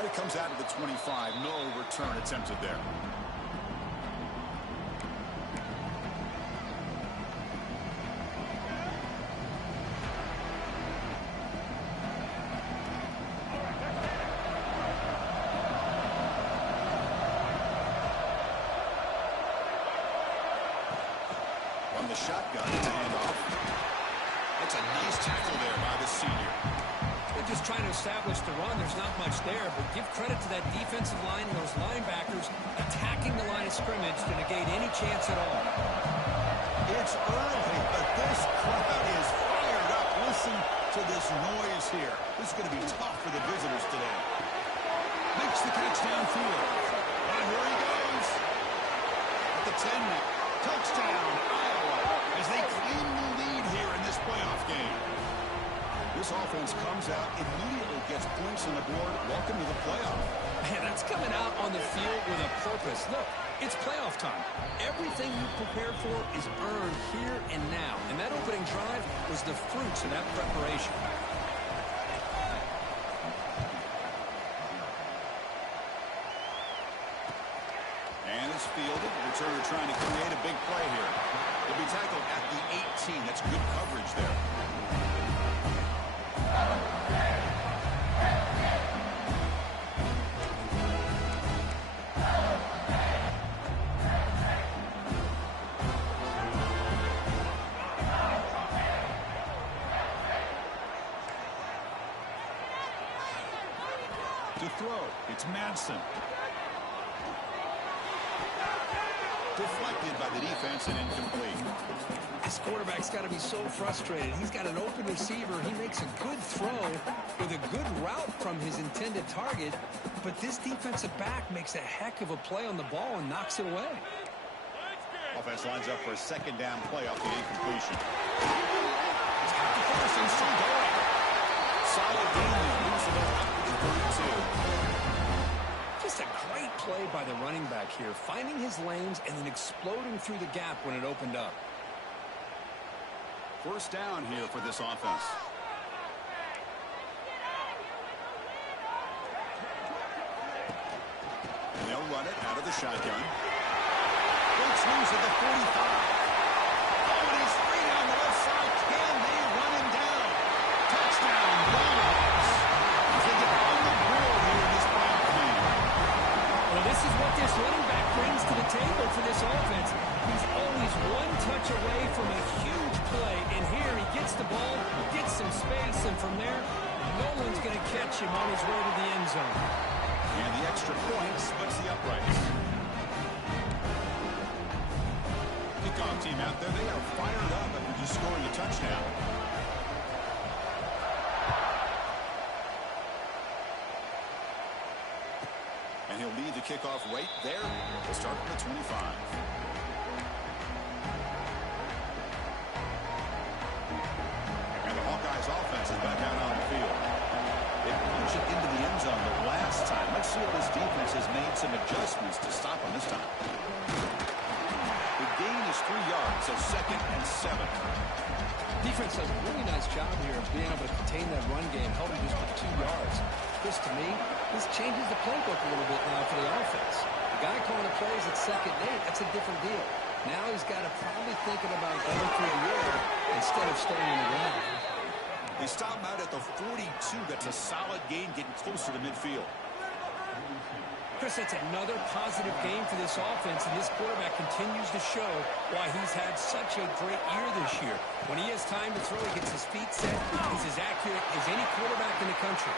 And it comes out of the 25. No return attempted there. From the shotgun, it's a handoff. That's a nice tackle there by the senior. They're just trying to establish the run. There's not much there, but give credit to that defensive line and those linebackers attacking the line of scrimmage to negate any chance at all. It's early, but this crowd is fired up. Listen to this noise here. This is going to be tough for the visitors today. Makes the catch downfield. And here he goes. At the 10 now. Touchdown, Iowa, as they claim the lead here in this playoff game. This offense comes out, immediately gets points on the board. Welcome to the playoff. Man, that's coming out on the field with a purpose. Look, it's playoff time. Everything you prepared for is earned here and now. And that opening drive was the fruits of that preparation. And it's fielded. Returner trying to create a big play here. He'll be tackled at the 18. That's good coverage there. To throw, it's Madsen. Deflected by the defense and incomplete. This quarterback's got to be so frustrated. He's got an open receiver. He makes a good throw with a good route from his intended target, but this defensive back makes a heck of a play on the ball and knocks it away. Offense lines up for a second down play off the incompletion. It's got the first and still going. Solid game. Moves it up to the 32. Just a great play by the running back here, finding his lanes and then exploding through the gap when it opened up. First down here for this offense. And they'll run it out of the shotgun. Breaks loose at the 45. Oh, and he's free down the left side. Can they run him down? Touchdown, Bulldogs. As they get on the board here in this playoff game. Well, this is what this running back brings to the table for this offense. He's always one touch away from a huge play, and here he gets the ball, gets some space, and from there, no one's going to catch him on his way to the end zone. And the extra point splits the uprights. Kickoff team out there, they are fired up after just scoring a touchdown. And he'll lead the kickoff right there. We'll start at the 25. And the Hawkeyes offense is back out on the field. They punched it into the end zone the last time. Let's see if this defense has made some adjustments to stop them this time. The gain is 3 yards, so 2nd and 7. Defense does a really nice job here of being able to contain that run game, held him just with 2 yards. Chris, to me, this changes the playbook a little bit now for the offense. The guy calling the plays at 2nd and 8, that's a different deal. Now he's got to probably thinking about going through the air instead of staying in the ground. They stop him out at the 42. That's a solid gain, getting closer to midfield. Chris, that's another positive game for this offense, and this quarterback continues to show why he's had such a great year this year. When he has time to throw, he gets his feet set. He's as accurate as any quarterback in the country.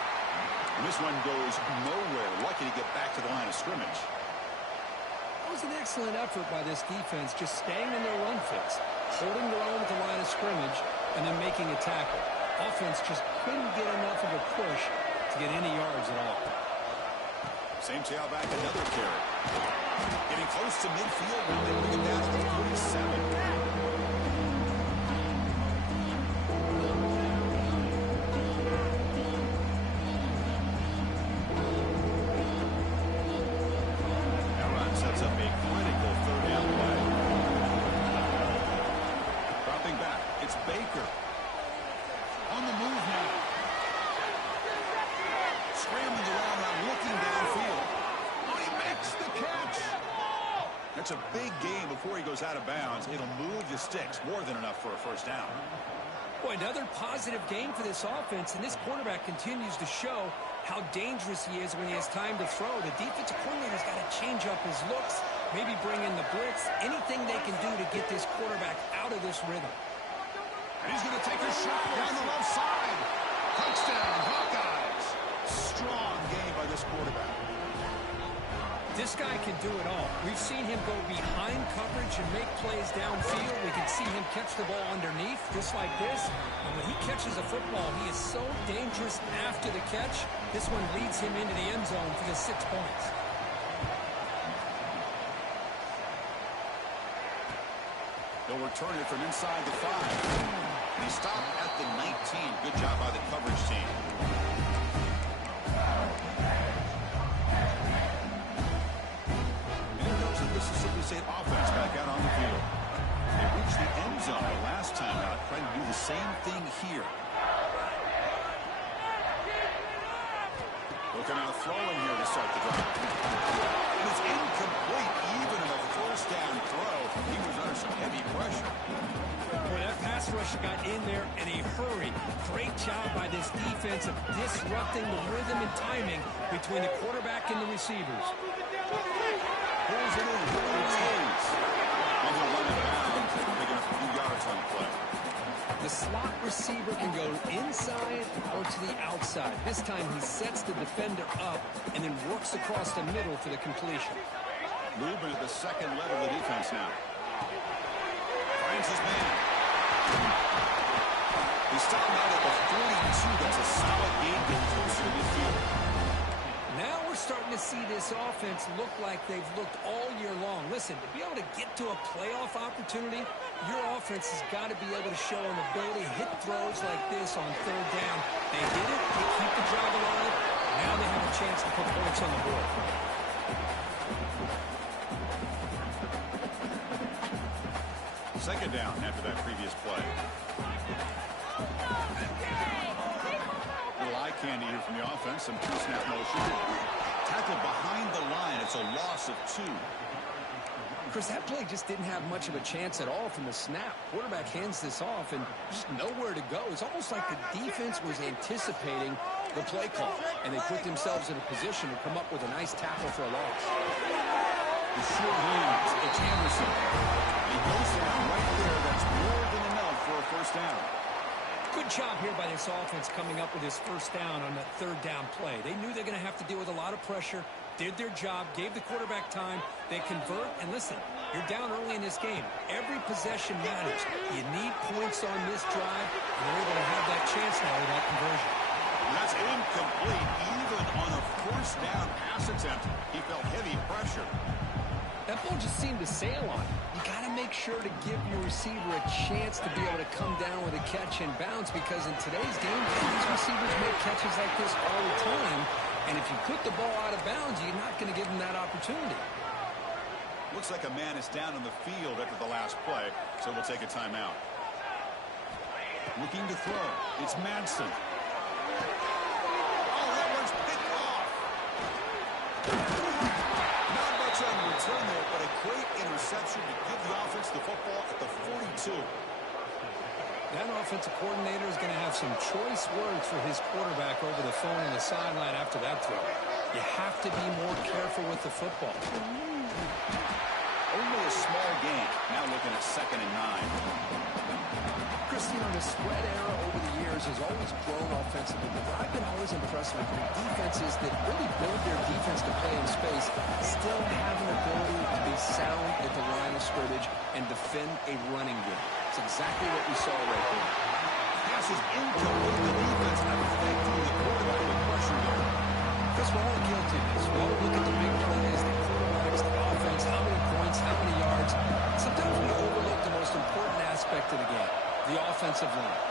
And this one goes nowhere. Lucky to get back to the line of scrimmage. That was an excellent effort by this defense, just staying in their run fits, holding their own at the line of scrimmage, and then making a tackle. Offense just couldn't get enough of a push to get any yards at all. Same tailback, another carry. Getting close to midfield when they bring it down to the 47. Baker on the move now. Scrambling around now, looking It's a big game before he goes out of bounds. It'll move the sticks, more than enough for a first down. Boy, another positive game for this offense, and this quarterback continues to show how dangerous he is when he has time to throw. The defensive coordinator's got to change up his looks, maybe bring in the blitz, anything they can do to get this quarterback out of this rhythm. And he's going to take a shot down the left side. Touchdown, Hawkeyes. Strong game by this quarterback. This guy can do it all. We've seen him go behind coverage and make plays downfield. We can see him catch the ball underneath, just like this. And when he catches a football, he is so dangerous after the catch. This one leads him into the end zone for the 6 points. They'll return it from inside the 5. And he stopped at the 19. Good job by the coverage team. Mississippi State offense back out on the field. They reached the end zone the last time out, trying to do the same thing here. Looking out throwing here to start the drive. And it's incomplete, even in a first down throw. He was under some heavy pressure. Boy, that pass rush got in there in a hurry. Great job by this defense of disrupting the rhythm and timing between the quarterback and the receivers. Pulls it in. Here it is. And he'll run it down, picking up a few yards on the play. The slot receiver can go inside or to the outside. This time he sets the defender up and then works across the middle for the completion. Movement at the second level of the defense now. Finds his man. He's stopped out at the 42. That's a solid gain, getting closer to midfield. Now we're starting to see this offense look like they've looked all year long. Listen, to be able to get to a playoff opportunity, your offense has got to be able to show an ability to hit throws like this on third down. They did it. They keep the drive alive. Now they have a chance to put points on the board. Second down after that previous play. Little eye candy here from the offense. Some two-snap motion. Tackled behind the line. It's a loss of 2. Chris, that play just didn't have much of a chance at all from the snap. Quarterback hands this off and just nowhere to go. It's almost like the defense was anticipating the play call, and they put themselves in a position to come up with a nice tackle for a loss. The short hands. It's Anderson. He goes down right there. That's more than enough for a first down. Good job here by this offense coming up with his first down on that third down play. They knew they're going to have to deal with a lot of pressure, did their job, gave the quarterback time. They convert, and listen, you're down early in this game. Every possession matters. You need points on this drive, and they're able to have that chance now with that conversion. And that's incomplete, even on a first down pass attempt. He felt heavy pressure. That ball just seemed to sail on him. You got to make sure to give your receiver a chance to be able to come down with a catch and bounce, because in today's game, these receivers make catches like this all the time, and if you put the ball out of bounds, you're not going to give them that opportunity. Looks like a man is down on the field after the last play, so we'll take a timeout. Looking to throw. It's Madsen. Oh, that one's picked off. Not much on the return there, but a great interception to give the offense the football at the 42. That offensive coordinator is going to have some choice words for his quarterback over the phone on the sideline after that throw. You have to be more careful with the football. Only a small gain. Now looking at 2nd and 9. Chris, you know, the spread era over the years has always grown offensively, but I've been always impressed with the defenses that really build their defense to play in space, still have an ability to be sound at the line of scrimmage and defend a running game. It's exactly what we saw right there. Pass is incomplete. The defense affecting the quarterback with pressure there. Chris, we're all guilty of this. We all look at the big plays, the quarterbacks, the offense, how many points, how many yards. Sometimes we overlook the most important aspect of the game, the offensive line.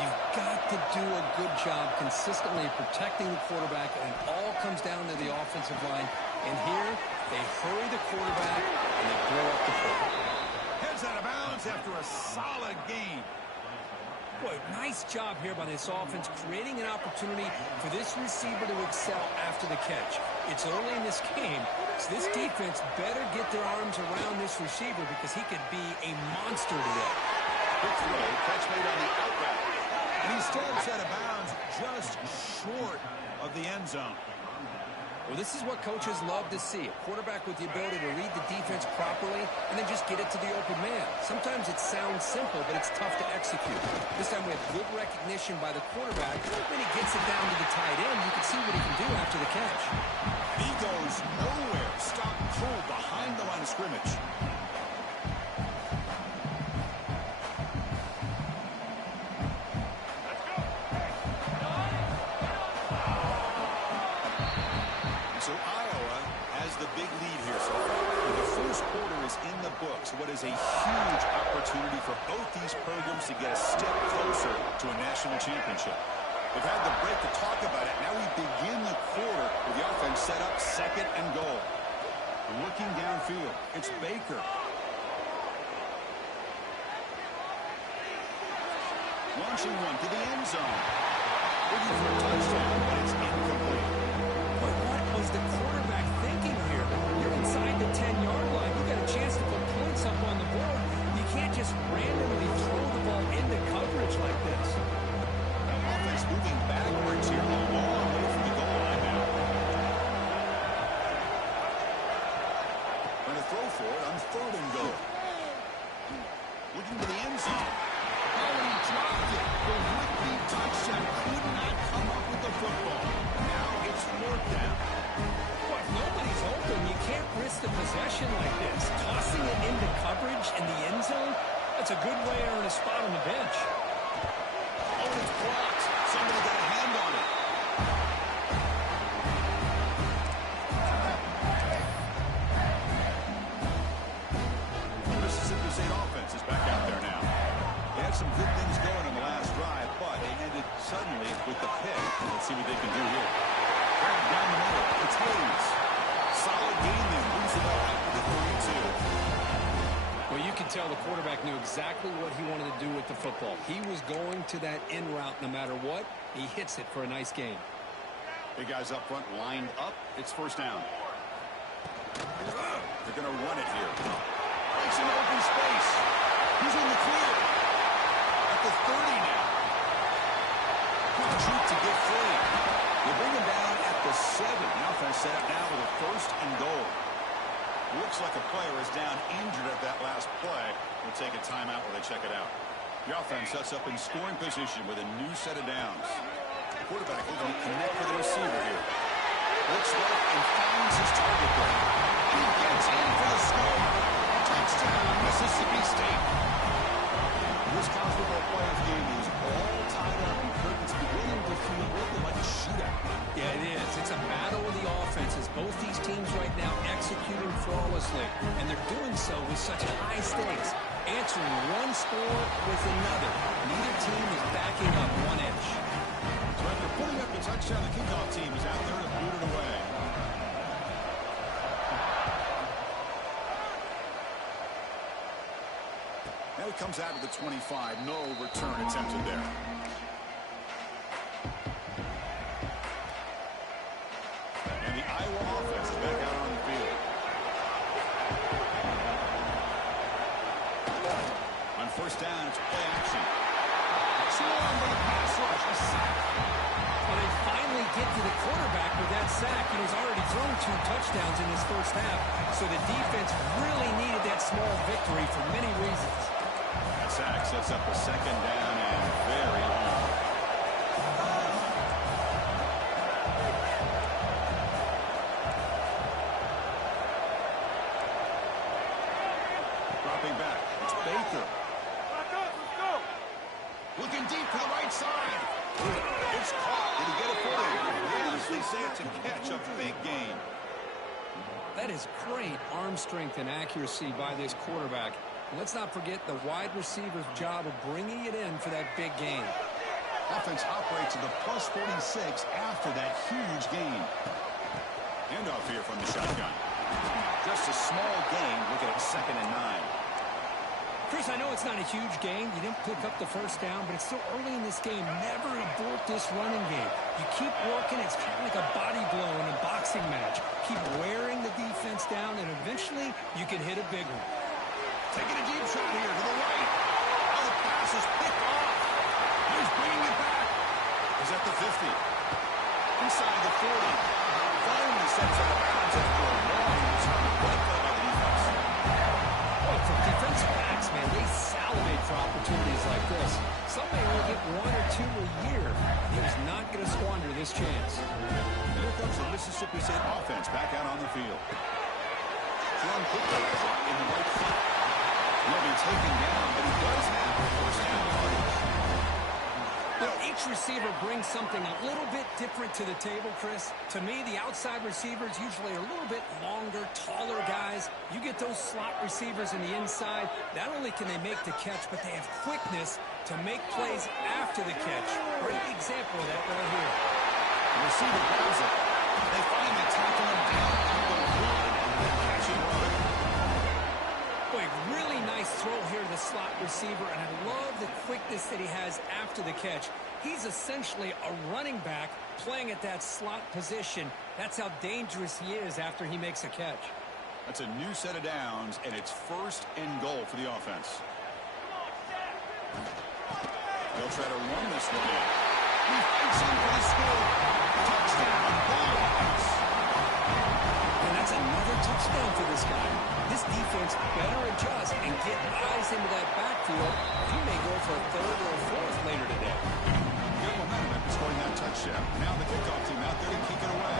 You've got to do a good job consistently protecting the quarterback, and it all comes down to the offensive line. And here, they hurry the quarterback, and they blow up the play. Heads out of bounds after a solid gain. Boy, nice job here by this offense, creating an opportunity for this receiver to excel after the catch. It's early in this game, so this defense better get their arms around this receiver because he could be a monster today. Good throw, catch made on the out route. And he steps out of bounds just short of the end zone. Well, this is what coaches love to see. A quarterback with the ability to read the defense properly and then just get it to the open man. Sometimes it sounds simple, but it's tough to execute. This time we have good recognition by the quarterback. When he gets it down to the tight end, you can see what he can do after the catch. He goes nowhere. Stop cold behind the line of scrimmage. So Iowa has the big lead here so far. The first quarter is in the books. What is a huge opportunity for both these programs to get a step closer to a national championship. They've had the break to talk about it. Now we begin the quarter with the offense set up second and goal. Looking downfield, it's Baker. Launching one to the end zone. Looking for a touchdown, but it's incomplete. But what was the quarterback thinking here? You're inside the 10-yard line. You got a chance to put points up on the board. You can't just randomly throw the ball into coverage like this. Offense moving backwards here, a long way from the goal line now. Going to throw for it on third and goal. Looking to the end zone. Oh, he dropped it. The would-be touchdown could not come up with the football. Now it's fourth down. Well, if nobody's open, you can't risk the possession like this. Tossing it into coverage in the end zone, that's a good way to earn a spot on the bench. Oh, it's blocked. Somebody got a hand on it. Mississippi State offense is back out there now. They had some good things going on the last drive, but they ended suddenly with the pick. Let's see what they can do here. Right down the middle, it's Hayes. Solid game then, moves the ball out to the 32. Well, you can tell the quarterback knew exactly what he wanted to do with the football. He was going to that in route no matter what. He hits it for a nice gain. Big guys up front lined up. It's first down. They're going to run it here. Makes an open space. He's in the clear. At the 30 now. Quick shoot to get free. They bring him down at the 7. The offense set up now with a first and goal. Looks like a player is down injured at that last play. We'll take a timeout while they check it out. The offense sets up in scoring position with a new set of downs. The quarterback looking to connect with the receiver here. Looks left and finds his target there. He gets in for the score. Touchdown, Mississippi State. This college football playoff game is all tied up, and curtains beginning to feel a little like a shootout. Yeah, it is. It's a battle of the offenses. Both these teams right now executing flawlessly, and they're doing so with such high stakes, answering one score with another. Neither team is backing up one inch. So after putting up the touchdown, the kickoff team is out there to boot it away. Now he comes out of the 25. No return attempted there. And the Iowa offense is back out on the field. On first down, it's play action. Swarmed by the pass rush. A sack. Well, they finally get to the quarterback with that sack. He's already thrown 2 touchdowns in his first half, so the defense really needed that small victory for many reasons. That sack sets up a second down and very long. Dropping back. It's Baker. Let's go. Looking deep to the right side. It's caught. Did he get a footing? Yes, they say it's a catch, a big gain. That is great arm strength and accuracy by this quarterback. And let's not forget the wide receiver's job of bringing it in for that big gain. Offense operates at the plus 46 after that huge gain. Handoff here from the shotgun. Just a small gain. Look at it, 2nd and 9. Chris, I know it's not a huge gain. You didn't pick up the first down, but it's still early in this game. Never abort this running game. You keep working. It's kind of like a body blow in a boxing match. Keep wearing the defense down, and eventually you can hit a big one. Taking a deep shot here to the right. Oh, the pass is picked off. He's bringing it back. He's at the 50. Inside the 40. Finally sets out of bounds after a long return. Great play by the defense. Oh, for defensive backs, man, they salivate for opportunities like this. Some may only get one or two a year. He was not going to squander this chance. Here comes the Mississippi State offense back out on the field. Thrown quickly in the right foot. He'll be taken down, but he does have a first down yardage. You know, each receiver brings something a little bit different to the table, Chris. To me, the outside receivers usually are a little bit longer, taller guys. You get those slot receivers in the inside, not only can they make the catch, but they have quickness to make plays after the catch. Great example of that right here. The receiver grabs it. They finally tackle him down at the one and then catch and run. Boy, really nice throw here to the slot receiver, and I love the quickness that he has after the catch. He's essentially a running back playing at that slot position. That's how dangerous he is after he makes a catch. That's a new set of downs, and it's first and goal for the offense. They'll try to run this one in. He fights in for the score. Touchdown, Bulldogs. And that's another touchdown for this guy. This defense better adjust and get eyes into that backfield. He may go for a third or a fourth later today. Good momentum after scoring that touchdown. Now the kickoff team out there to kick it away.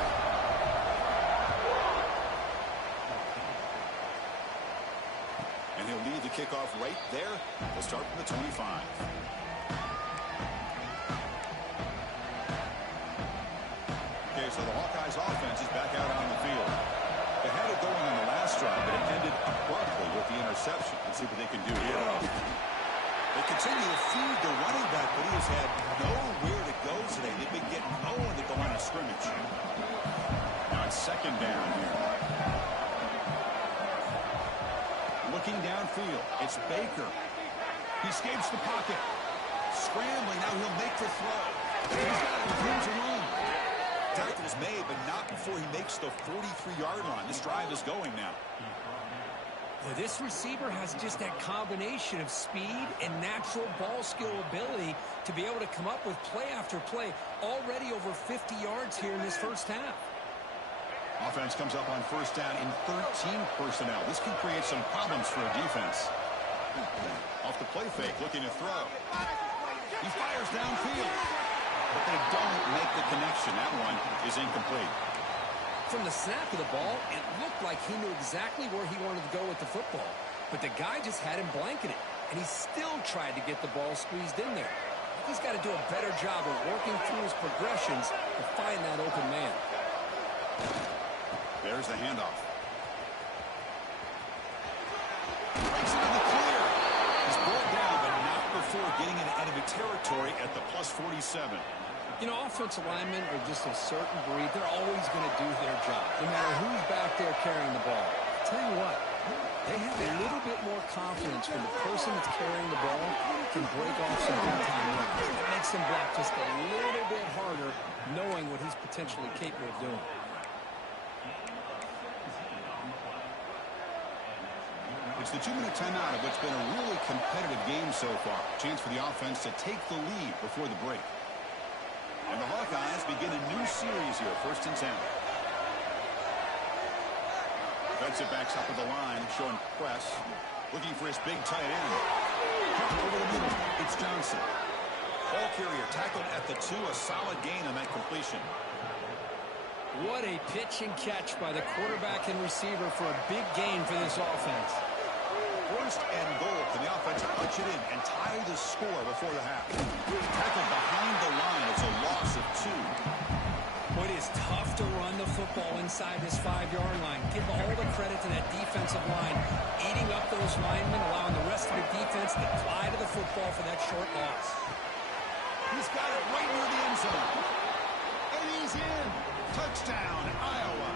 And he'll lead the kickoff right there. We'll start from the 25. Okay, so the Hawkeyes offense is back out on the field. They had it going on the last drive, but it ended abruptly with the interception. Let's see what they can do here. They continue to feed the running back, but he has had nowhere to go today. They've been getting nowhere at the line of scrimmage. Now it's second down here. Looking downfield, it's Baker. He escapes the pocket. Scrambling, now he'll make the throw. He's got room to run. Tackle is made, but not before he makes the 43-yard line. This drive is going now. Well, this receiver has just that combination of speed and natural ball skill ability to be able to come up with play after play. Already over 50 yards here in this first half. Offense comes up on first down in 13 personnel. This can create some problems for a defense. Off the play fake, looking to throw. He fires downfield, but they don't make the connection. That one is incomplete. From the snap of the ball, it looked like he knew exactly where he wanted to go with the football. But the guy just had him blanketed, and he still tried to get the ball squeezed in there. He's got to do a better job of working through his progressions to find that open man. There's the handoff. Breaks into the clear. He's brought down, but not before getting into enemy territory at the plus 47. You know, offensive linemen are just a certain breed. They're always going to do their job, no matter who's back there carrying the ball. I'll tell you what, they have a little bit more confidence when the person that's carrying the ball can break off some big-time runs. It makes them block just a little bit harder, knowing what he's potentially capable of doing. It's the 2-minute timeout of what's been a really competitive game so far. Chance for the offense to take the lead before the break. And the Hawkeyes begin a new series here, 1st and 10. Defensive backs up at the line, showing press. Looking for his big tight end. Over the middle, it's Johnson. Ball carrier tackled at the 2, a solid gain on that completion. What a pitch and catch by the quarterback and receiver for a big gain for this offense. 1st and goal. Can the offense punch it in and tie the score before the half? Tackled behind the line. It's a loss of 2. Boy, it is tough to run the football inside this 5-yard line. Give all the credit to that defensive line, eating up those linemen, allowing the rest of the defense to fly to the football for that short loss. He's got it right near the end zone. And he's in. Touchdown, Iowa.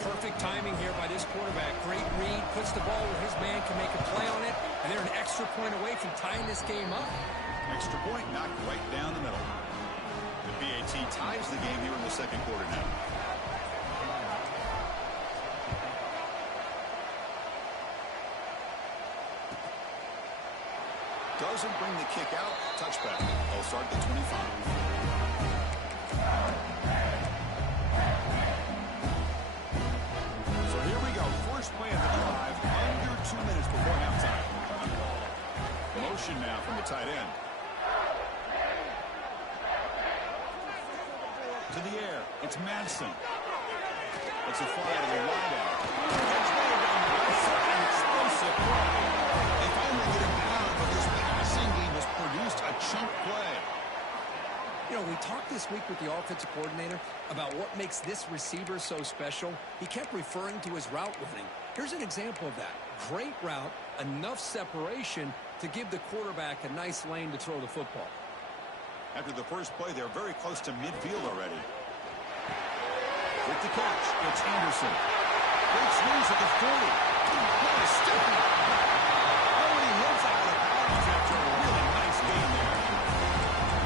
Perfect timing here by this quarterback. Great read, puts the ball where his man can make a play on it, and they're an extra point away from tying this game up. Extra point knocked right down the middle. The PAT ties the game here in the second quarter now. Doesn't bring the kick out. Touchback. They'll start at the 25. So here we go. First play of the drive. Under 2 minutes before halftime. Motion now from the tight end. To the air. It's Madsen. It's a fly to the wide out. Explosive play. They finally get him down, but this passing game has produced a chunk play. You know, we talked this week with the offensive coordinator about what makes this receiver so special. He kept referring to his route running. Here's an example of that. Great route, enough separation to give the quarterback a nice lane to throw the football. After the first play, they're very close to midfield already. With the catch, it's Anderson. Great swings at the 40. What a step. Nobody hits out of bounds after a really nice game there.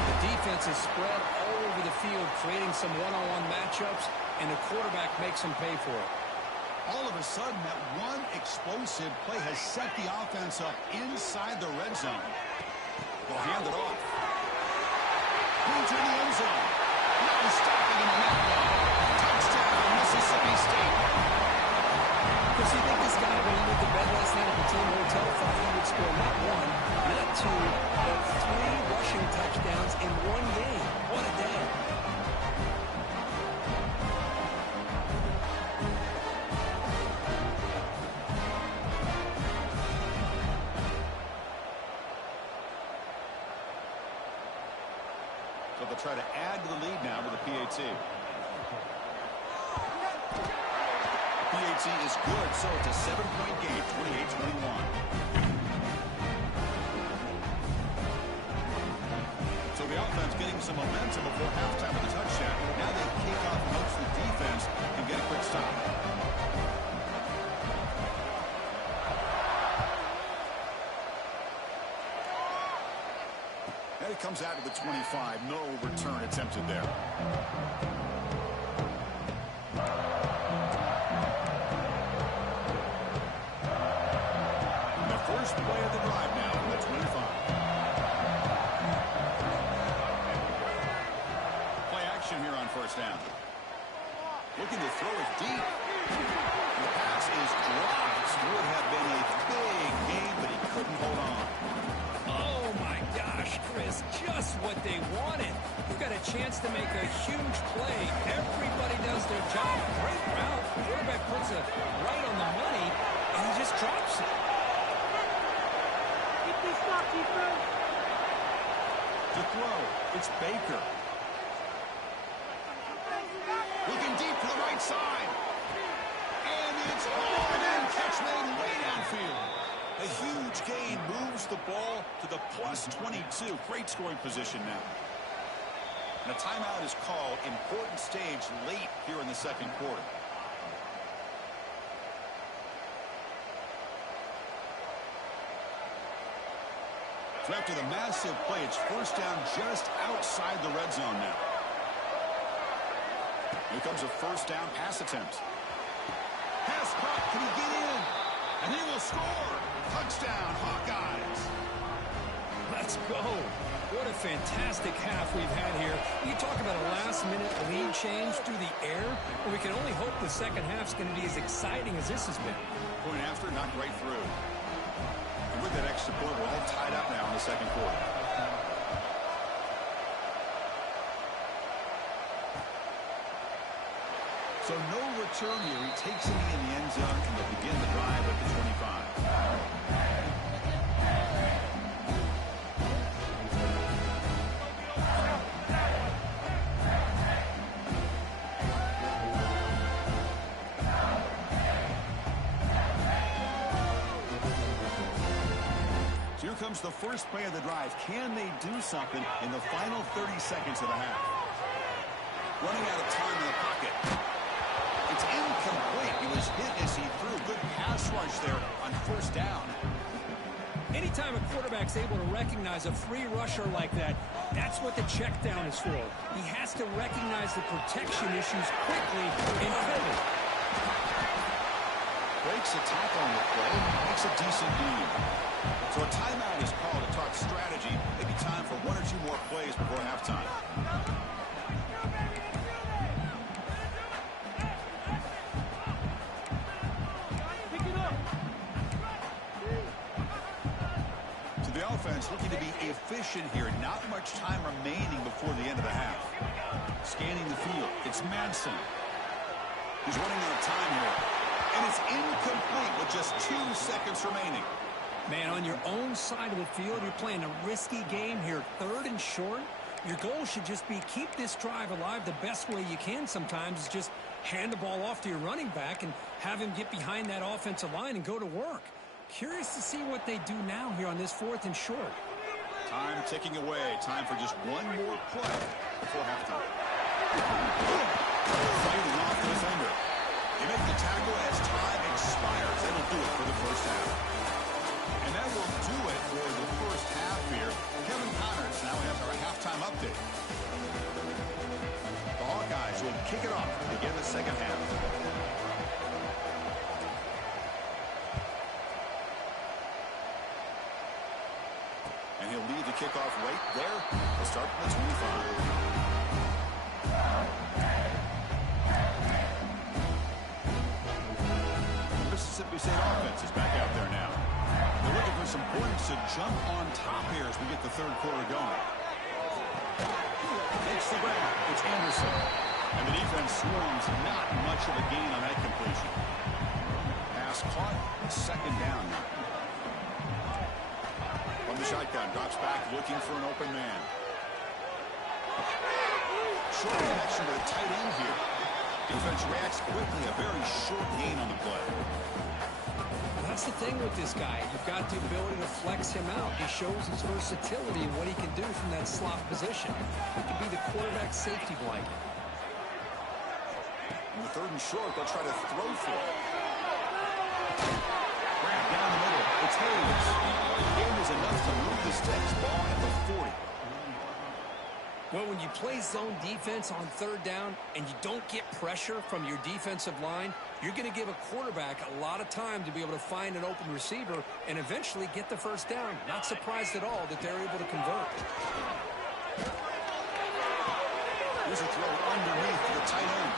The defense is spread all over the field, creating some one-on-one matchups, and the quarterback makes them pay for it. All of a sudden, that one explosive play has set the offense up inside the red zone. They'll hand it off. Into the end zone. Now stopping in the net. Touchdown, Mississippi State. Does he think this guy, when he went to bed last night at the team hotel, thought he would score not one, not two, but 3 rushing touchdowns in one game? What a day. So they'll try to add to the lead now with the PAT. PAT is good, so it's a 7-point game, 28-21. So the offense getting some momentum before halftime with a touchdown. Now they kick off most of the defense and get a quick stop. And it comes out to the 25. No return attempted there. The first play of the drive now on the 25. Play action here on first down. Looking to throw it deep. The pass is dropped. Would have been a big game, but he couldn't hold on. Oh, my gosh, Chris, just what they wanted. You got a chance to make a huge play. Everybody does their job. Great route. The quarterback puts it right on the money, and he just drops it. Get this stop, defense. To throw, it's Baker. Looking deep to the right side. And it's hauled in. Catch made way downfield. A huge gain moves the ball to the plus 22. Great scoring position now. And a timeout is called. Important stage late here in the second quarter. So after the massive play, it's first down just outside the red zone now. Here comes a first down pass attempt. Pass caught. Can he get in? And he will score. Touchdown, Hawkeyes. Let's go. What a fantastic half we've had here. You talk about a last-minute lead change through the air, and we can only hope the second half's going to be as exciting as this has been. Point after, knocked right through. And with that extra point, we're all tied up now in the second quarter. So no return here. He takes it in the end zone, and they'll begin the drive at the 25. So here comes the first play of the drive. Can they do something in the final 30 seconds of the half? Running out of time in the pocket. It's incomplete. He was pass rush there on first down. Anytime a quarterback's able to recognize a free rusher like that, that's what the check down is for. He has to recognize the protection issues quickly and pivot. Breaks a tackle on the play, makes a decent gain. So a timeout is called to talk strategy. Maybe time for one or two more plays before halftime. Offense looking to be efficient here. Not much time remaining before the end of the half. Scanning the field. It's Madsen. He's running out of time here. And it's incomplete with just 2 seconds remaining. Man, on your own side of the field, you're playing a risky game here. 3rd and short. Your goal should just be keep this drive alive the best way you can sometimes is just hand the ball off to your running back and have him get behind that offensive line and go to work. Curious to see what they do now here on this 4th and short. Time ticking away. Time for just one more play before halftime. Fighting off the defender. They make the tackle as time expires. That'll do it for the first half. And that will do it for the first half here. Kevin Connors now has our halftime update. The Hawkeyes will kick it off to begin the second half. And he'll lead the kickoff right there. We'll start from the 25. Mississippi State offense is back out there now. They're looking for some points to jump on top here as we get the third quarter going. Takes the grab. It's Anderson. And the defense swarms. Not much of a gain on that completion. Pass caught. Second down now. From the shotgun, drops back looking for an open man. Short connection to the tight end here. Defense reacts quickly. A very short gain on the play. That's the thing with this guy. You've got the ability to flex him out. He shows his versatility and what he can do from that slot position. He could be the quarterback safety blanket. In the 3rd and short, they'll try to throw for it. Grab down the middle. It's Hayes. The game is enough to move the sticks. Ball at the 40. Well, when you play zone defense on 3rd down and you don't get pressure from your defensive line, you're going to give a quarterback a lot of time to be able to find an open receiver and eventually get the first down. Not surprised at all that they're able to convert. Here's a throw underneath to the tight end.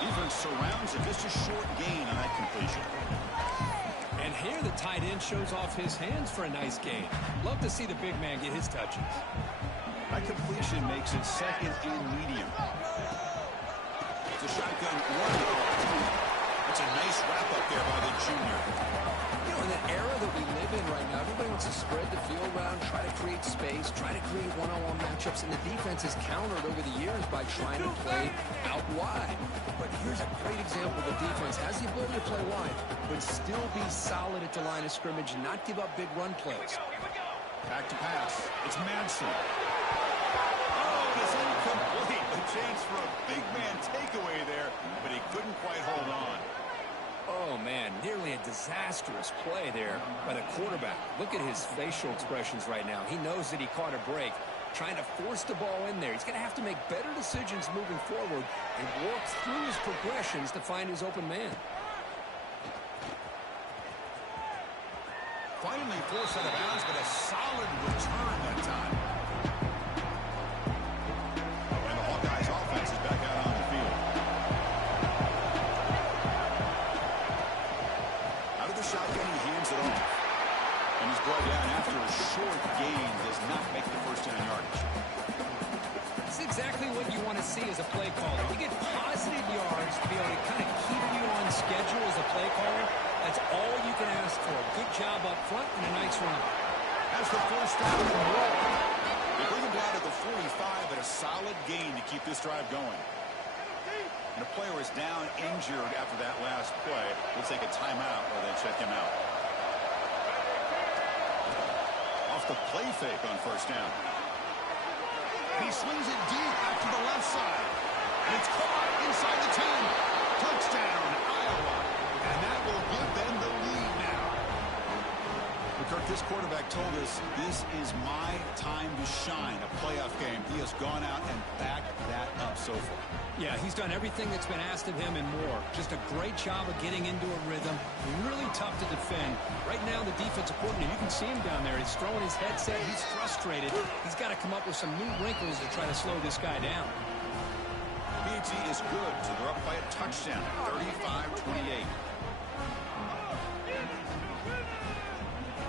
Defense surrounds it. Just a short gain on that completion. And here the tight end shows off his hands for a nice gain. Love to see the big man get his touches. That completion makes it 2nd and medium. It's a shotgun run. It's a nice wrap up there by the junior. You know, in the era that we live in right now, everybody wants to spread the field around, try to create space, try to create one-on-one matchups, and the defense has countered over the years by trying to play out wide. But here's a great example. The defense has the ability to play wide, but still be solid at the line of scrimmage and not give up big run plays. Back to pass. It's Madsen. Oh, it's incomplete. A chance for a big man takeaway there, but he couldn't quite hold on. Oh, man, nearly a disastrous play there by the quarterback. Look at his facial expressions right now. He knows that he caught a break, trying to force the ball in there. He's going to have to make better decisions moving forward and work through his progressions to find his open man. Finally forced out of bounds, but a solid return that time. And the Hawkeyes offense is back out on the field. Out of the shotgun, he hands it off. And he's brought down after a short gain, does not make the first down yardage. It's exactly what you want to see as a play caller. You get positive yards to be able to kind of keep you on schedule as a play caller. That's all you can ask for. Good job up front and a nice run. That's the first down and more. They bring him down to the 45, but a solid gain to keep this drive going. And the player is down injured after that last play. We'll take a timeout while they check him out. Off the play fake on first down. He swings it deep out to the left side. And it's caught inside the 10. Touchdown, Iowa. And that will give them the lead This quarterback told us this is my time to shine, a playoff game. He has gone out and backed that up so far. Yeah, he's done everything that's been asked of him and more. Just a great job of getting into a rhythm. Really tough to defend. Right now, the defensive coordinator, you can see him down there. He's throwing his headset. He's frustrated. He's got to come up with some new wrinkles to try to slow this guy down. PAT is good, so they're up by a touchdown, 35-28.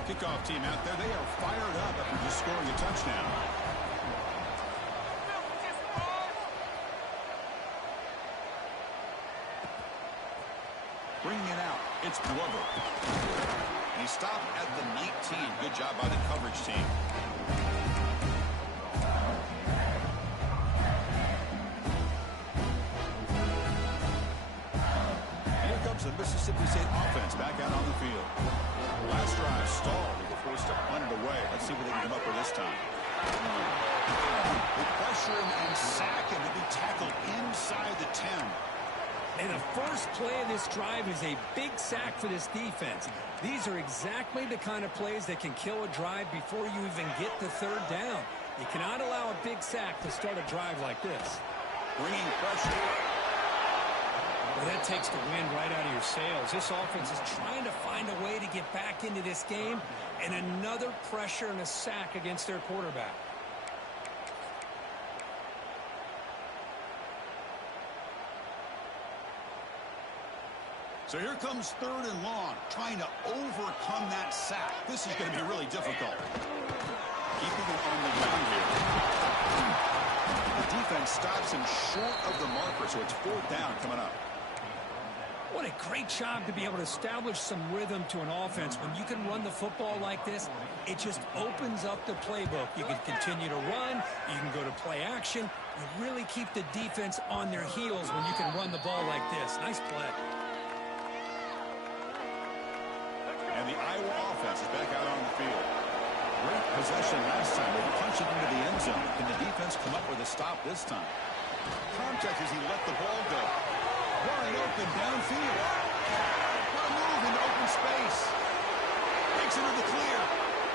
Kickoff team out there, they are fired up after just scoring a touchdown. Bringing it out, it's Glover. And he stopped at the 19. Good job by the coverage team. Here comes the Mississippi State offense back out on the field. Last drive stalled. They were forced to punt it away. Let's see what they can come up with this time. They pressure him and sack him to be tackled inside the 10. And the first play of this drive is a big sack for this defense. These are exactly the kind of plays that can kill a drive before you even get to third down. You cannot allow a big sack to start a drive like this. Bringing pressure. Well, that takes the wind right out of your sails. This offense is trying to find a way to get back into this game, and another pressure and a sack against their quarterback. So here comes 3rd and long, trying to overcome that sack. This is going to be really difficult. Keeping it on the ground here. The defense stops him short of the marker, so it's 4th down coming up. What a great job to be able to establish some rhythm to an offense. When you can run the football like this, it just opens up the playbook. You can continue to run. You can go to play action. You really keep the defense on their heels when you can run the ball like this. Nice play. And the Iowa offense is back out on the field. Great possession last time. They punched it into the end zone. Can the defense come up with a stop this time? Contact as he let the ball go. Wide open downfield. What a move into open space. Takes it to the clear.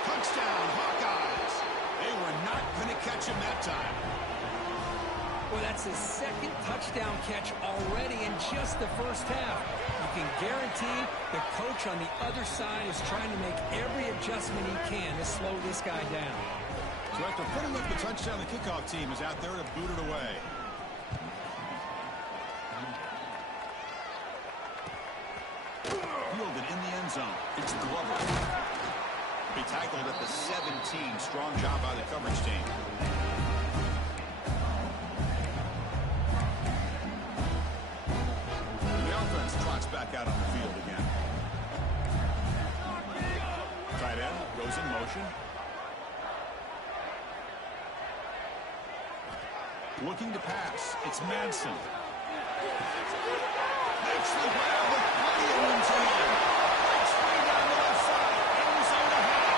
Touchdown, Hawkeyes. They were not going to catch him that time. Well, that's his 2nd touchdown catch already in just the first half. You can guarantee the coach on the other side is trying to make every adjustment he can to slow this guy down. So after putting up the touchdown, the kickoff team is out there to boot it away. Fielded in the end zone. It's Glover. Be tackled at the 17. Strong job by the coverage team. Back out on the field again. Tight end goes in motion. Looking to pass. It's Madsen. Makes the grab with plenty of room to run. Breaks free down the left side. End zone ahead.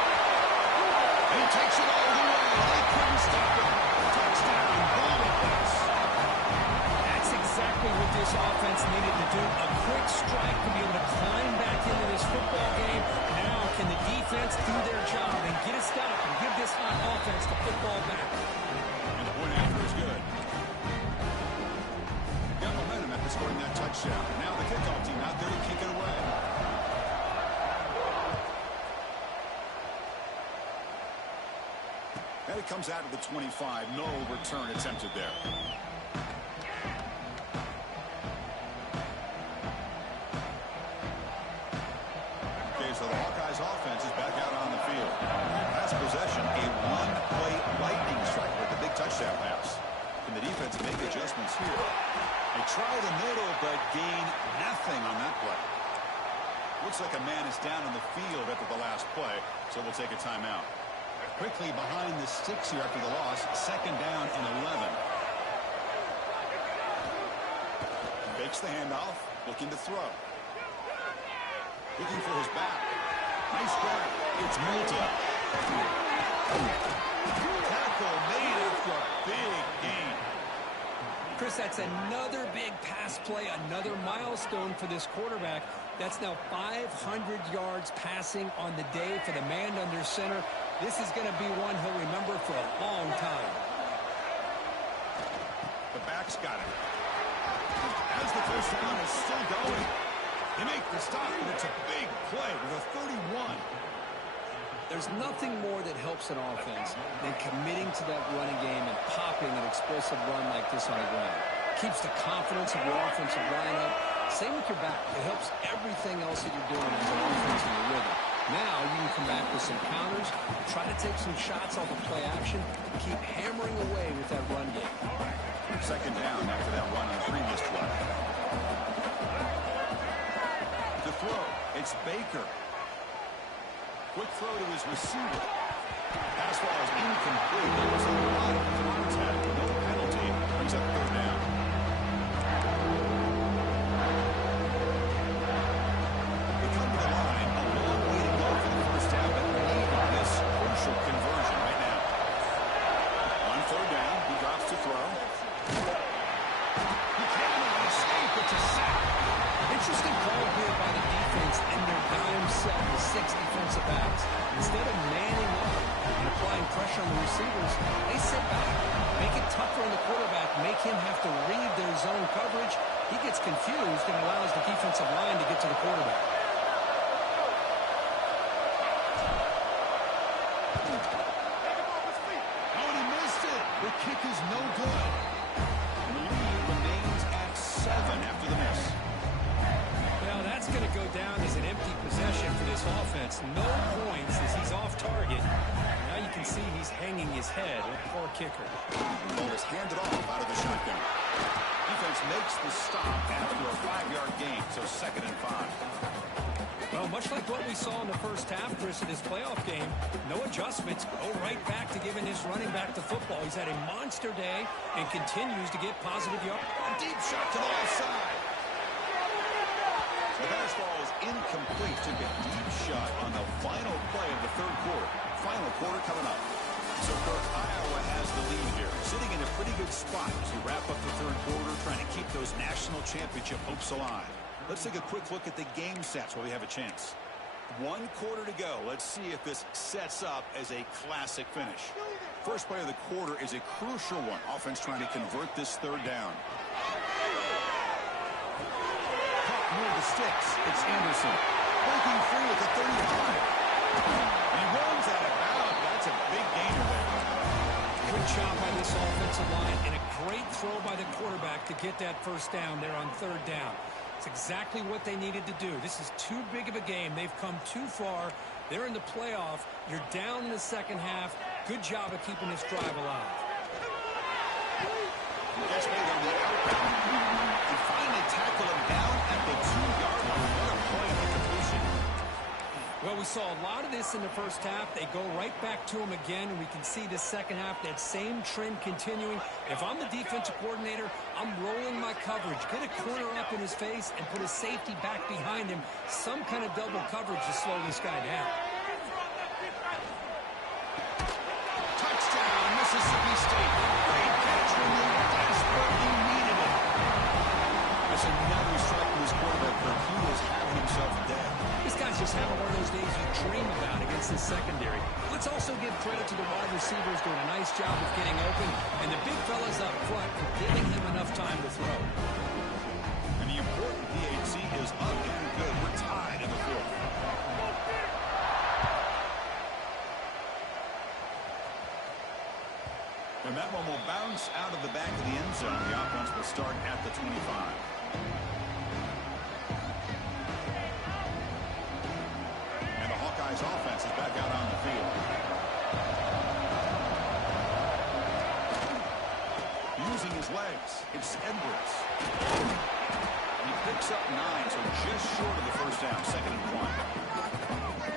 And he takes it all the way. They couldn't stop him. Touchdown. Bulldogs. That's exactly what this offense needed to do. A quick strike to be able to climb back into this football game. Now can the defense do their job and get a stop and give this hot offense the football back? And the point after is good. Got momentum after scoring that touchdown. Now the kickoff team out there to kick it away. And it comes out of the 25. No return attempted there. So the Hawkeyes offense is back out on the field. Last possession, a one-play lightning strike with a big touchdown pass. Can the defense make adjustments here? They try the middle, but gain nothing on that play. Looks like a man is down in the field after the last play, so we'll take a timeout. Quickly behind the sticks here after the loss, 2nd down and 11. Fakes the handoff, looking to throw. Looking for his back. Nice grab. It's Milton. Tackle made after a big gain. Chris, that's another big pass play, another milestone for this quarterback. That's now 500 yards passing on the day for the man under center. This is going to be one he'll remember for a long time. The back's got it. As the first down is still going. They make the stop, and it's a big play with a 31. There's nothing more that helps an offense than committing to that running game and popping an explosive run like this on the ground. Keeps the confidence of your offensive line up. Same with your back. It helps everything else that you're doing as an offense in your rhythm. Now you can come back with some counters, try to take some shots off of play action, keep hammering away with that run game. Second down after that run on the previous play. The throw, it's Baker. Quick throw to his receiver. Pass ball is incomplete. There was a lot of contact. No penalty. Brings up third down. They come to the line. A long way to go for the first down, but they need this crucial conversion right now. On third down, he drops to throw. He cannot escape. It's a sack. Interesting call here by the defense in their dime set with 6 defensive backs. Instead of manning up and applying pressure on the receivers, they sit back, make it tougher on the quarterback, make him have to read their zone coverage. He gets confused and allows the defensive line to get to the quarterback. Oh, and he missed it. The kick is no good. And the lead remains at 7 after the miss. Well, that's going to go down as an empty possession for this offense. No points as he's off target. Now you can see he's hanging his head. A poor kicker. Ball is handed off out of the shotgun. Defense makes the stop after a 5-yard gain, so 2nd and 5. Well, much like what we saw in the first half, Chris, of this playoff game, no adjustments. Go right back to giving his running back the football. He's had a monster day and continues to get positive yards. A deep shot to the left side. The pass ball is incomplete. Took a deep shot on the final play of the third quarter. Final quarter coming up. So, Kirk, Iowa has the lead here, sitting in a pretty good spot as we wrap up the third quarter, trying to keep those national championship hopes alive. Let's take a quick look at the game stats while we have a chance. 1 quarter to go. Let's see if this sets up as a classic finish. First play of the quarter is a crucial one. Offense trying to convert this third down. Near the sticks, it's Anderson. Breaking free at the 35. He runs out of bounds. That's a big gainer there. Good job by this offensive line and a great throw by the quarterback to get that first down there on third down. It's exactly what they needed to do. This is too big of a game. They've come too far. They're in the playoff. You're down in the second half. Good job of keeping this drive alive. Gets made on the outbound. And finally tackle him down at the 2-yard line. What a play on the completion. Well, we saw a lot of this in the first half. They go right back to him again, and we can see the second half, that same trend continuing. If I'm the defensive coordinator, I'm rolling my coverage. Get a corner up in his face and put a safety back behind him. Some kind of double coverage to slow this guy down. Touchdown, Mississippi State. Great catch when they desperately needed it. That's another strike from his quarterback, but he was having himself dead. This guy's just having one of those days you dream about against this secondary. Let's also give credit to the wide receivers doing a nice job of getting open, and the big fellas up front for giving him enough time to throw. And the important PAT is up and good. We're tied in the fourth. And that one will bounce out of the back of the end zone. The offense will start at the 25. And the Hawkeyes offense is back out on the field. Using his legs, it's Edwards. He picks up 9, so just short of the first down, 2nd and 1.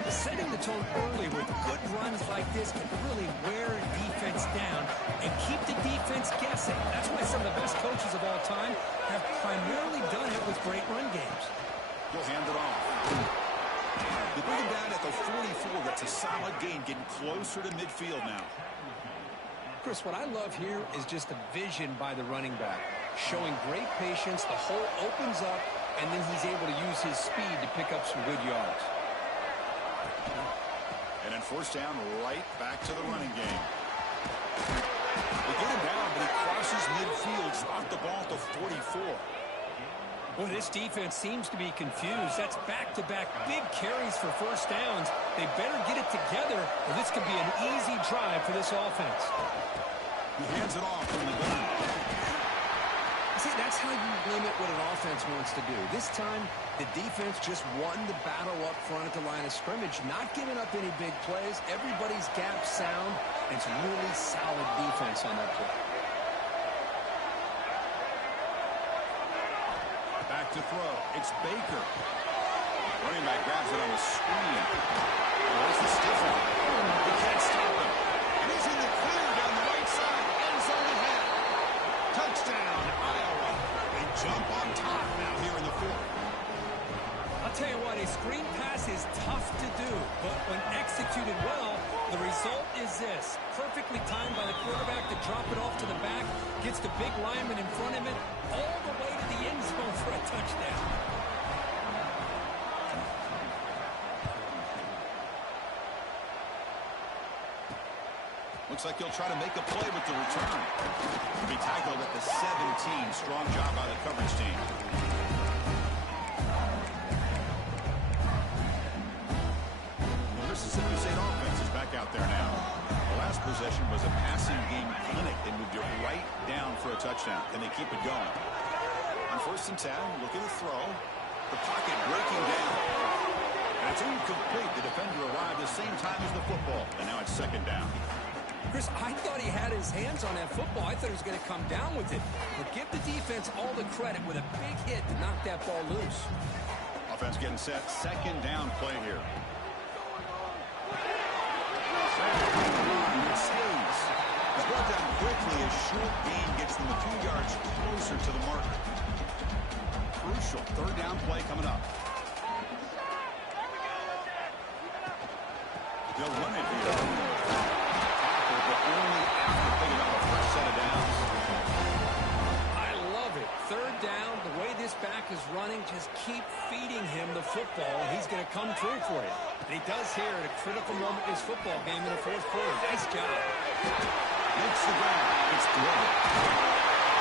Setting the tone early with good runs like this can really wear a defense down and keep the defense guessing. That's why some of the best coaches of all time have primarily done it with great run games. He'll hand it off. They bring him down at the 44. That's a solid gain, getting closer to midfield now. Chris, what I love here is just the vision by the running back. showing great patience. The hole opens up, and then he's able to use his speed to pick up some good yards. And then first down, right back to the running game. They get him down, but he crosses midfield, spot the ball to 44. Well, this defense seems to be confused. That's back-to-back big carries for first downs. They better get it together, or this could be an easy drive for this offense. He hands it off from the gun. See, that's how you limit what an offense wants to do. This time, the defense just won the battle up front at the line of scrimmage, not giving up any big plays. Everybody's gap sound, and it's really solid defense on that play. Back to throw. It's Baker. Running back grabs it on the screen. Where's the stiff one? He can't stop him. And he's in the clear down the right side. End zone ahead. Touchdown, Iowa. They jump on top now here in the fourth. I'll tell you what, a screen pass is tough to do, but when executed well, the result is this. Perfectly timed by the quarterback to drop it off to the back, gets the big lineman in front of it, all the way to the end zone for a touchdown. Looks like he'll try to make a play with the return. He'll be tackled at the 17. Strong job by the coverage team. The Mississippi State offense is back out there now. The last possession was a passing game clinic. They moved it right down for a touchdown. Can they keep it going? On 1st and 10, look at the throw. The pocket breaking down. And it's incomplete. The defender arrived the same time as the football. And now it's 2nd down. Chris, I thought he had his hands on that football. I thought he was going to come down with it. But give the defense all the credit with a big hit to knock that ball loose. Offense getting set. 2nd down play here. It stays. He's brought down quickly. A short gain gets them a few yards closer to the marker. Crucial 3rd down play coming up. They'll run it here. But only after picking up a first set of downs. I love it. 3rd down, the way this back is running, just keep feeding him the football, and he's going to come through for you. And he does here at a critical moment in this football game in the 4th quarter. Nice job. Makes the ground. It's Glover.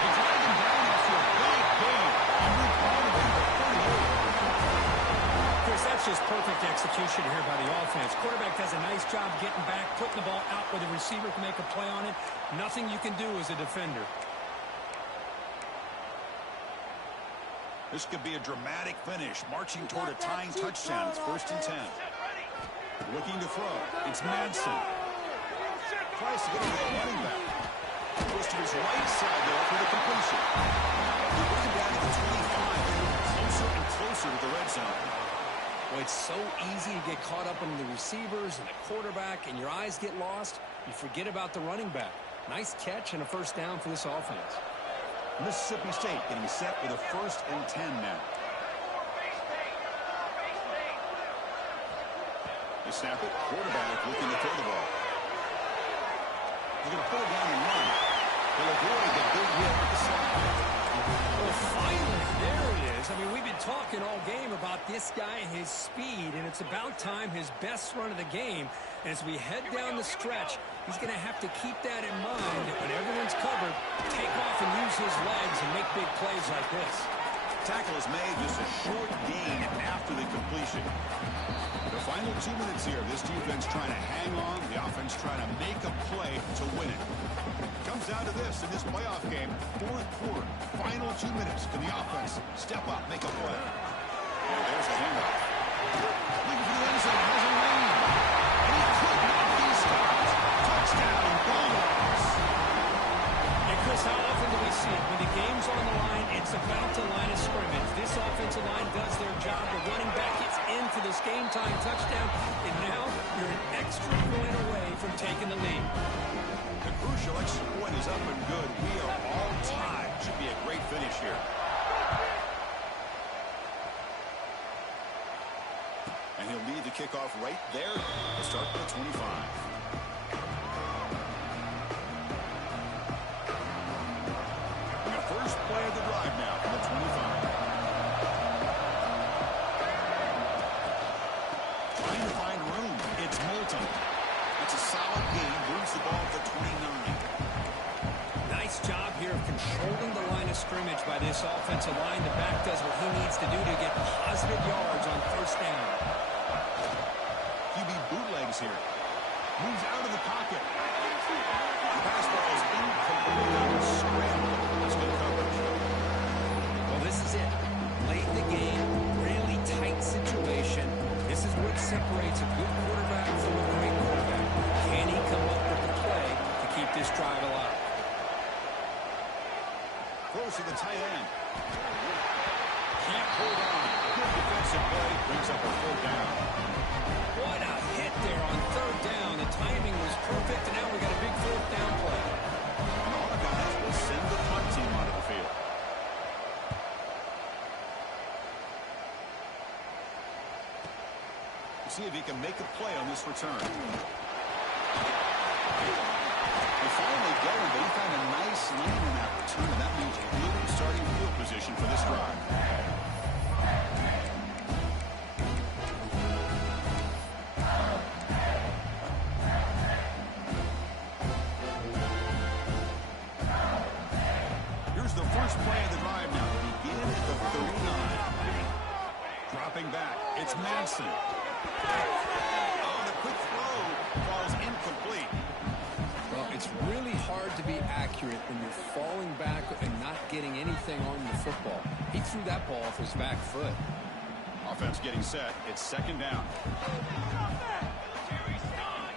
He dragged him down after a big game. Every part of him but 38. Chris, that's just perfect execution here by the offense. Quarterback does a nice job getting back, putting the ball out where the receiver can make a play on it. Nothing you can do as a defender. This could be a dramatic finish, marching toward a tying touchdown. It's 1st and 10. Looking to throw. It's Madsen. Tries to get into the running back. Goes to his right side there for the completion. He brings him down to the 25. Closer and closer to the red zone. Well, it's so easy to get caught up in the receivers and the quarterback, and your eyes get lost. You forget about the running back. Nice catch and a 1st down for this offense. Mississippi State getting set with a 1st and 10 now. They snap it. Quarterback looking to throw the ball. He's going to put it down and run. He'll avoid the big hit with the slide. Well, finally, there it is. I mean, we've been talking all game about this guy and his speed, and it's about time his best run of the game. And as we head down the stretch, he's going to have to keep that in mind that when everyone's covered, take off and use his legs and make big plays like this. Tackle is made, just a short gain after the completion. The final 2 minutes here, this defense trying to hang on, the offense trying to make a play to win it. Comes down to this in this playoff game, 4th quarter, final 2 minutes. Can the offense step up, make a play? And there's the handoff. Looking for the end zone, has a lane. And he could not be stopped. Touchdown, Bulldogs. And Chris, how often do we see it? When the game's on the line, it's about the line of scrimmage. This offensive line does their job. The running back gets into this game-time touchdown, and now you're an extra point away from taking the lead. The crucial extra point is up and good. We are all tied. Should be a great finish here. And he'll lead the kickoff right there to start the 25. And the first play of Hilton. That's a solid gain. Moves the ball to 29. Nice job here of controlling the line of scrimmage by this offensive line. The back does what he needs to do to get positive yards on first down. QB bootlegs here. Moves out of the pocket. The pass ball is incomplete on a scramble. That's good coverage. Well, this is it. Late in the game, really tight situation. This is what separates a good quarterback from a great quarterback. Can he come up with the play to keep this drive alive? Throws to the tight end. Can't hold on. Good defensive play. Brings up a 4th down. What a hit there on 3rd down. The timing was perfect, and now we got a big 4th down play. And all the guys will send the punt team onto the field. See if he can make a play on this return. They finally going, but he found a nice lane in that return, and that means good starting field position for this drive. Here's the first play of the drive now. Begin at the 39. Dropping back, it's Madsen. Oh, the quick throw falls incomplete. Well, it's really hard to be accurate when you're falling back and not getting anything on the football. He threw that ball off his back foot. Offense getting set. It's 2nd down.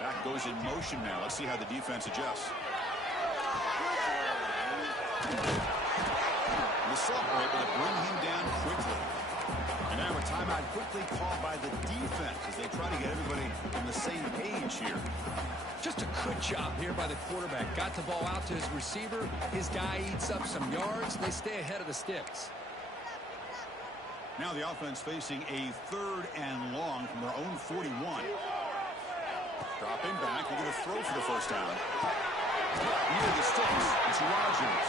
Back goes in motion now. Let's see how the defense adjusts. The Salk were able to bring him down quickly. And now a timeout quickly called by the defense as they try to get everybody on the same page here. Just a good job here by the quarterback. Got the ball out to his receiver. His guy eats up some yards. They stay ahead of the sticks. Now the offense facing a 3rd and long from their own 41. Dropping back. They're going to throw for the first down. Near the sticks. It's Rodgers.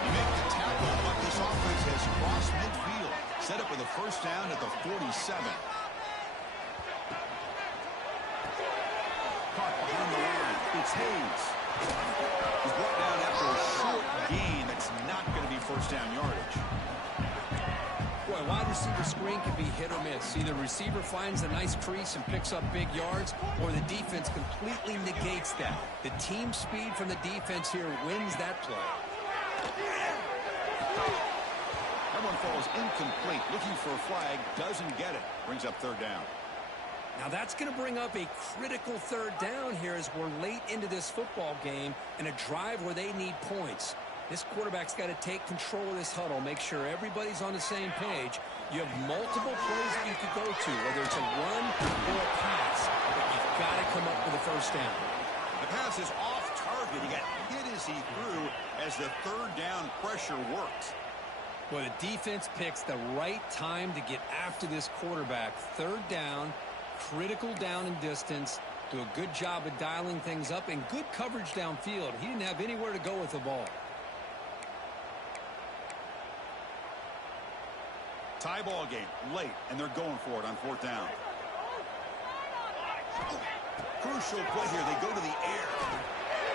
You make the tackle, but this offense has crossed midfield. Set up with a first down at the 47. Caught behind the line. It's Hayes. He's brought down after a short gain. That's not going to be first down yardage. Boy, wide receiver screen can be hit or miss. Either receiver finds a nice crease and picks up big yards, or the defense completely negates that. The team speed from the defense here wins that play. That one falls incomplete. Looking for a flag. Doesn't get it. Brings up 3rd down. Now that's going to bring up a critical 3rd down here as we're late into this football game and a drive where they need points. This quarterback's got to take control of this huddle, make sure everybody's on the same page. You have multiple plays that you could go to, whether it's a run or a pass, but you've got to come up with a first down. The pass is off target. He got hit as he threw as the 3rd down pressure worked. Well, the defense picks the right time to get after this quarterback. 3rd down, critical down and distance. Do a good job of dialing things up and good coverage downfield. He didn't have anywhere to go with the ball. Tie ball game late, and they're going for it on 4th down. Crucial play here. They go to the air.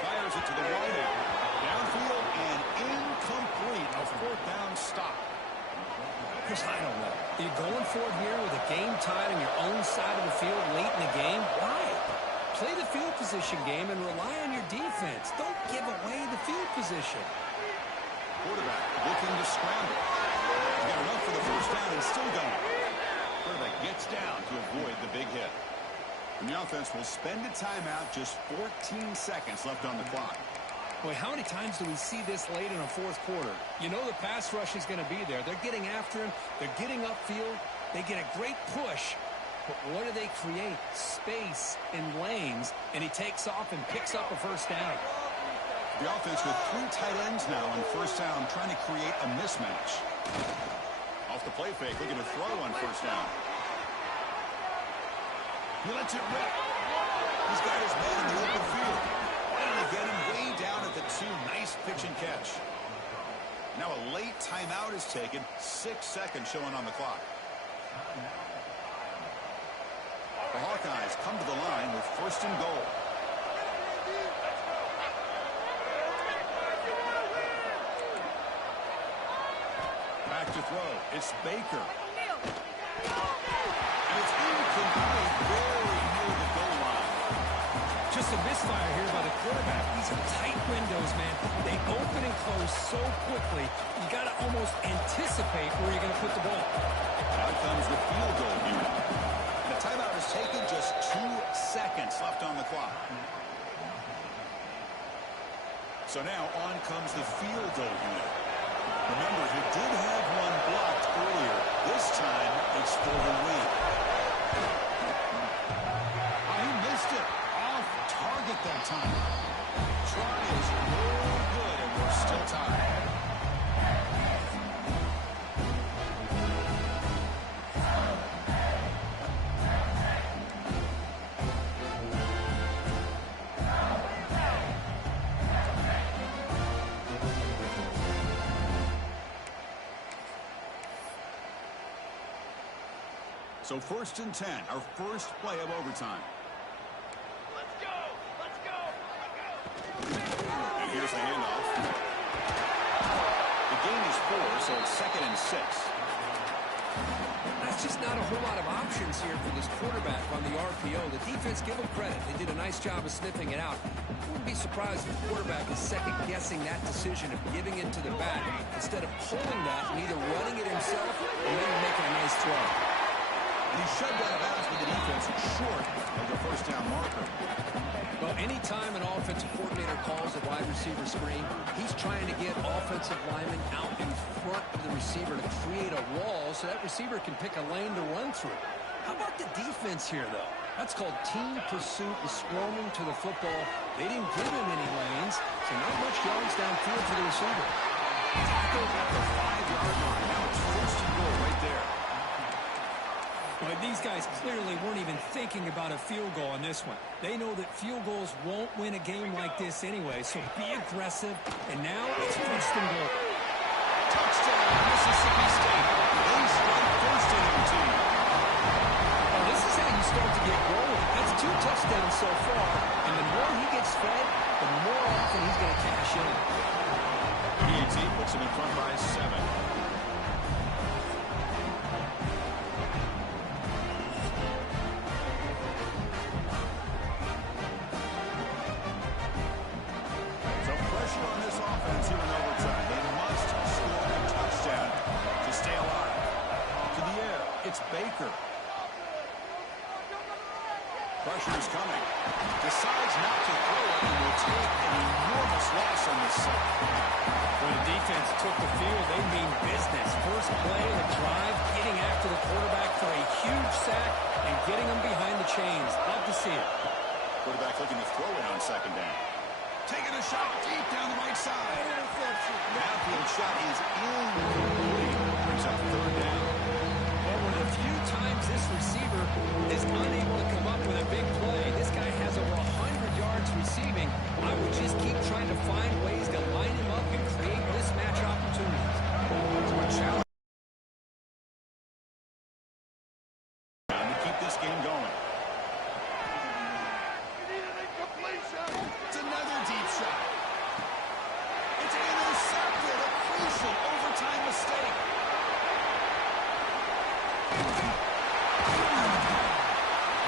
Fires it to the wideout. Downfield and incomplete. A 4th down stop. Chris, I don't know. You're going for it here with a game tied on your own side of the field late in the game? Why? Play the field position game and rely on your defense. Don't give away the field position. Quarterback looking to scramble. He's got enough for the first down and still going. Quarterback gets down to avoid the big hit. And the offense will spend a timeout. Just 14 seconds left on the clock. Boy, how many times do we see this late in a 4th quarter? You know the pass rush is going to be there. They're getting after him. They're getting upfield. They get a great push. But what do they create? Space in lanes. And he takes off and picks up a first down. The offense with 3 tight ends now on first down, trying to create a mismatch. Off the play fake, looking to throw on first down. He lets it rip. He's got his man in the open field. Finally get him way down at the 2. Nice pitch and catch. Now a late timeout is taken. 6 seconds showing on the clock. The Hawkeyes come to the line with 1st and goal. Back to throw. It's Baker. And it's incomplete, very near the goal line. Just a misfire here by the quarterback. These are tight windows, man. They open and close so quickly. You got to almost anticipate where you're going to put the ball. Out comes the field goal unit. The timeout is taken, just 2 seconds left on the clock. So now on comes the field goal unit. Remember, he did have one blocked earlier. This time, it's for the win. Oh, he missed it. Off target that time. Try is no good, and we're still tied. So 1st and 10, our first play of overtime. Let's go! Let's go! And here's the handoff. The gain is 4, so it's 2nd and 6. That's just not a whole lot of options here for this quarterback on the RPO. The defense, give them credit. They did a nice job of sniffing it out. I wouldn't be surprised if the quarterback is second-guessing that decision of giving it to the back instead of pulling that and either running it himself or maybe making a nice throw. And he shoved out of bounds with the defense short of the 1st down marker. Well, anytime an offensive coordinator calls a wide receiver screen, he's trying to get offensive linemen out in front of the receiver to create a wall so that receiver can pick a lane to run through. How about the defense here, though? That's called team pursuit and swarming to the football. They didn't give him any lanes, so not much yards downfield for the receiver. Tackle at the 5-yard line. Now it's 1st and goal right there. Well, these guys clearly weren't even thinking about a field goal on this one. They know that field goals won't win a game like this anyway, so be aggressive. And now it's 1st and goal. Touchdown, Mississippi State. They strike first in their team. Well, this is how you start to get rolling. That's 2 touchdowns so far, and the more he gets fed, the more often he's going to cash in. PAT puts him in front by 7. On this offense here in overtime. They must score a touchdown to stay alive. To the air, it's Baker. Pressure is coming. Decides not to throw it and will take an enormous loss on this side. When the defense took the field, they mean business. First play of the drive, getting after the quarterback for a huge sack and getting him behind the chains. Love to see it. Quarterback looking to throw it on 2nd down. Taking a shot deep down the right side. Downfield shot is incomplete. Brings up 3rd down. Well, with a few times this receiver is unable to come up with a big play. This guy has over 100 yards receiving. I would just keep trying to find ways to line him up and create mismatch opportunities. So a challenge. To keep this game going. It's another deep shot. It's intercepted. A crucial overtime mistake.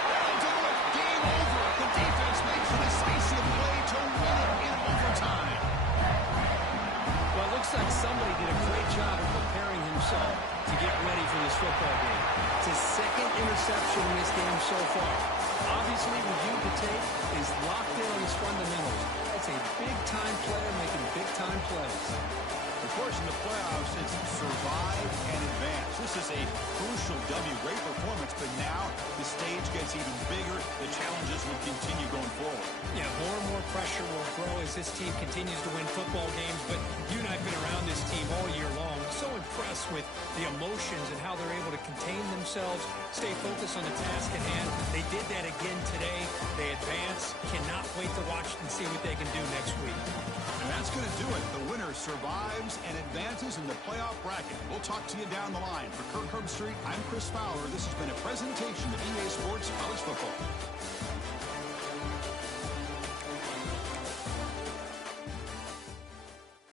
That'll do it. Game over. The defense makes a decisive play to win it in overtime. Well, it looks like somebody did a great job of preparing himself to get ready for this football game. It's his 2nd interception in this game so far. Obviously, reviewed the tape, is locked in on his fundamentals. That's a big-time player making big-time plays. Of course, in the playoffs, it's survive and advance. This is a crucial W. Great performance, but now the stage gets even bigger. The challenges will continue going forward. Yeah, more and more pressure will grow as this team continues to win football games. But you and I have been around this team all year long. So impressed with the emotions and how they're able to contain themselves, stay focused on the task at hand. They did that again today. They advance. Cannot wait to watch and see what they can do next week. And that's going to do it. The winner survives and advances in the playoff bracket. We'll talk to you down the line. For Kirk Herbstreit, I'm Chris Fowler. This has been a presentation of EA Sports. Sports College Football.